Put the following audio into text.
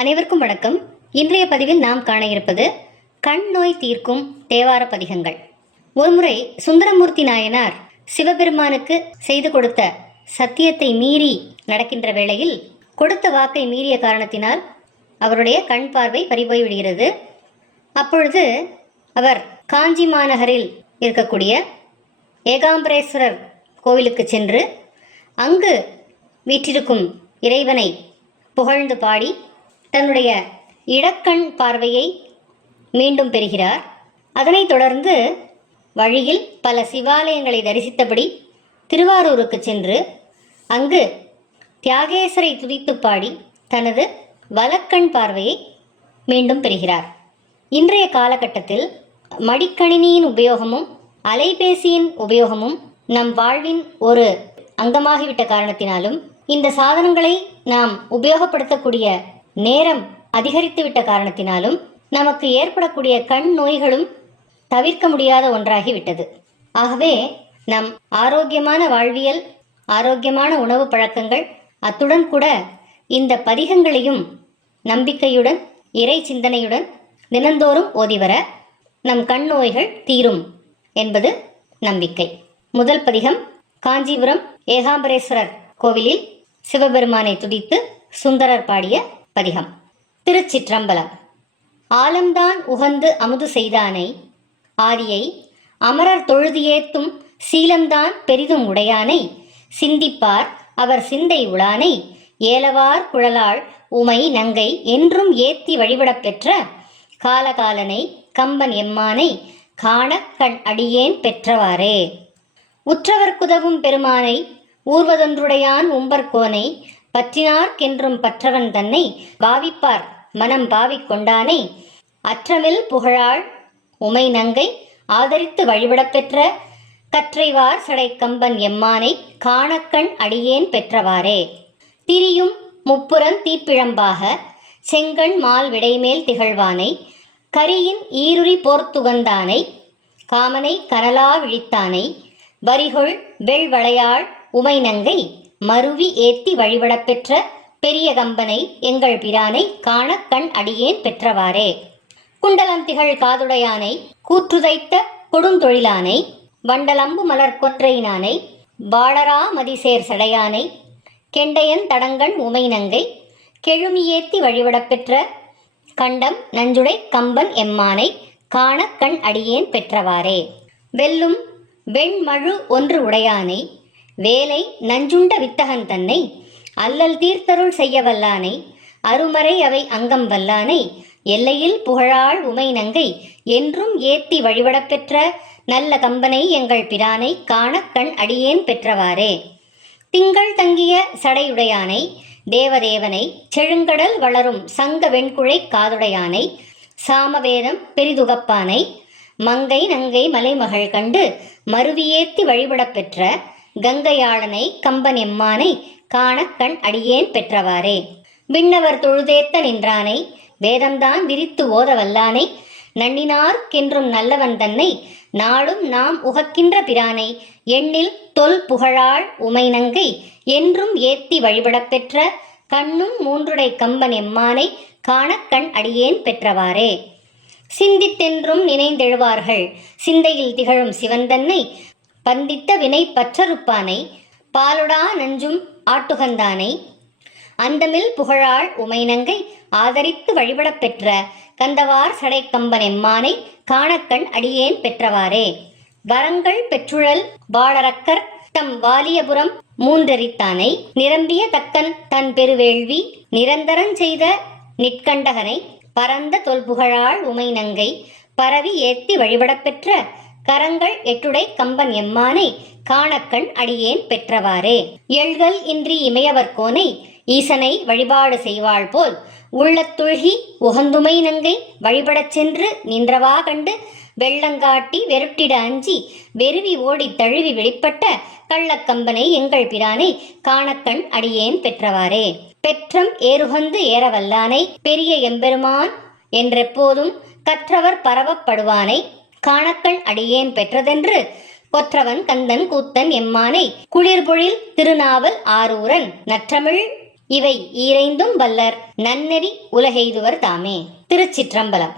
அனைவருக்கும் வணக்கம். இன்றைய பதிவில் நாம் காண இருப்பது கண் நோய் தீர்க்கும் தேவார பதிகங்கள். ஒருமுறை சுந்தரமூர்த்தி நாயனார் சிவபெருமானுக்கு செய்து கொடுத்த சத்தியத்தை மீறி நடக்கின்ற வேளையில் கொடுத்த வாக்கை மீறிய காரணத்தினால் அவருடைய கண் பார்வை பறிபோய் விடுகிறது. அப்பொழுது அவர் காஞ்சி மாநகரில் இருக்கக்கூடிய ஏகாம்பரேஸ்வரர் கோவிலுக்கு சென்று அங்கு வீற்றிருக்கும் இறைவனை புகழ்ந்து பாடி தன்னுடைய இடக்கண் பார்வையை மீண்டும் பெறுகிறார். அதனைத் தொடர்ந்து வழியில் பல சிவாலயங்களை தரிசித்தபடி திருவாரூருக்கு சென்று அங்கு தியாகேசரை துதித்து பாடி தனது வலக்கண் பார்வையை மீண்டும் பெறுகிறார். இன்றைய காலகட்டத்தில் மடிக்கணினியின் உபயோகமும் அலைபேசியின் உபயோகமும் நம் வாழ்வின் ஒரு அங்கமாகிவிட்ட காரணத்தினாலும் இந்த சாதனங்களை நாம் உபயோகப்படுத்தக்கூடிய நேரம் அதிகரித்துவிட்ட காரணத்தினாலும் நமக்கு ஏற்படக்கூடிய கண் நோய்களும் தவிர்க்க முடியாத ஒன்றாகிவிட்டது. ஆகவே நம் ஆரோக்கியமான வாழ்வியல், ஆரோக்கியமான உணவு பழக்கங்கள், அத்துடன் கூட இந்த பதிகங்களையும் நம்பிக்கையுடன் இறை சிந்தனையுடன் தினந்தோறும் ஓதிவர நம் கண் நோய்கள் தீரும் என்பது நம்பிக்கை. முதல் பதிகம் காஞ்சிபுரம் ஏகாம்பரேஸ்வரர் கோவிலில் சிவபெருமானை துதித்து சுந்தரர் பாடிய பதிகம். திருச்சிற்றம்பலம். ஆலம்தான் உகந்து அமுது செய்தானை, ஆதியை அமரர் தொழுது ஏத்தும் சீலம்தான் பெரிதும் உடையானை, சிந்திப்பார் அவர் சிந்தை உளானை, ஏலவார் குழலாள் உமை நங்கை என்றும் ஏத்தி வழிபடப் பெற்ற காலகாலனை கம்பன் எம்மானை காண கண் அடியேன் பெற்றவாறே. உற்றவர்க்குதவும் பெருமானை ஊர்வதொன்றுடையான் உம்பர்கோனை, பற்றினார்க்கென்றும் பற்றவன் தன்னை பாவிப்பார் மனம் பாவிக்கொண்டானை, அற்றமில் புகழாள் உமை நங்கை ஆதரித்து வழிபடப் பெற்ற கற்றைவார் சடை கம்பன் எம்மானை காணக்கண் அடியேன் பெற்றவாறே. திரியும் முப்புறம் தீப்பிழம்பாக செங்கண் மால் விடைமேல் திகழ்வானை, கரியின் ஈருரி போர்த்துகந்தானை காமனை கனலா விழித்தானை, வரிகொள் வெள்வளையாள் உமை நங்கை மருவி ஏத்தி வழிபடப் பெற்ற பெரிய கம்பனை எங்கள் பிரானை காண கண் அடியேன் பெற்றவாறே. குண்டலம் திகழ் காதுடையானை கூற்றுதைத்த கொடுந்தொழிலானை, வண்டலம்பு மலர் கொன்றையினானை வாழரா மதிசேர் சடையானை, கெண்டையன் தடங்கண் உமை நங்கை கெழுமியேத்தி வழிபடப் பெற்ற கண்டம் நஞ்சுடை கம்பன் எம்மானை காண கண் அடியேன் பெற்றவாறே. வெல்லும் வெண்மழு ஒன்று உடையானை, வேலை நஞ்சுண்ட வித்தகன் தன்னை அல்லல் தீர்த்தருள் செய்ய வல்லானை, அருமறை அவை அங்கம் வல்லானை, எல்லையில் புகழாள் உமை நங்கை என்றும் ஏத்தி வழிபடப் பெற்ற நல்ல கம்பனை எங்கள் பிரானை காண கண் அடியேன் பெற்றவாறே. திங்கள் தங்கிய சடையுடையானை, தேவதேவனை செழுங்கடல் வளரும் சங்க வெண்குழை காதுடையானை, சாமவேதம் பெரிதுகப்பானை, மங்கை நங்கை மலைமகள் கண்டு மருவியேத்தி வழிபடப் பெற்ற கங்கையாளனை கம்பன் எம்மானை காண கண் அடியேன் பெற்றவாறே. விண்ணவர் தொழுதேத்த நின்றானை, வேதம்தான் விரித்து ஓத வல்லானை, நன்னினார்க்கென்றும் நல்லவன் தன்னை நாளும் நாம் உகக்கின்ற பிரானை, எண்ணில் தொல் புகழாள் உமை நங்கை என்றும் ஏத்தி வழிபடப் பெற்ற கண்ணும் மூன்றுடை கம்பன் எம்மானை காண கண் அடியேன் பெற்றவாறே. சிந்தித்தென்றும் நினைந்தெழுவார்கள் சிந்தையில் திகழும் சிவன் தன்னை, பந்தித்த வினை பற்றறுப்பானை பாலுடா நஞ்சும் ஆட்டுகந்தானை, அந்தமில் புகழாள் உமை நங்கை ஆதரித்து வழிபடப் பெற்ற கந்தவார் சடை கம்பன் எம்மானை காணக்கண் அடியேன் பெற்றவாறே. வரங்கள் பெற்றுழல் வாழறக்கர் தம் வாலியபுரம் மூன்றெரித்தானை, நிரம்பிய தக்கன் தன் பெருவேள்வி நிரந்தரன் செய்த நிற்கண்டகனை, பரந்த தொல்புகழாள் உமை நங்கை பரவி ஏத்தி வழிபடப் பெற்ற கரங்கள் எட்டுடை கம்பன் எம்மானை காணக்கண் அடியேன் பெற்றவாறே. எள்கள் இன்றி இமையவர்கோனை ஈசனை வழிபாடு செய்வாள் போல் உள்ளத்துழ்கி உகந்துமை நங்கை வழிபடச் சென்று நின்றவா கண்டு வெள்ளங்காட்டி வெருட்டிட அஞ்சி வெறுவி ஓடி தழுவி வெளிப்பட்ட கள்ளக்கம்பனை எங்கள் பிரானை காணக்கண் அடியேன் பெற்றவாறே. பெற்றம் ஏறுகந்து ஏறவல்லானை பெரிய எம்பெருமான் என்றெப்போதும் கற்றவர் பரவப்படுவானை காணக்கண் அடியேன் பெற்றதென்று கொற்றவன் கந்தன் கூத்தன் எம்மானை குளிர்பொழில் திருநாவல் ஆரூரன் நற்றமிழ் இவை ஈரைந்தும் வல்லர் நன்னெறி உலகெய்துவர் தாமே. திருச்சிற்றம்பலம்.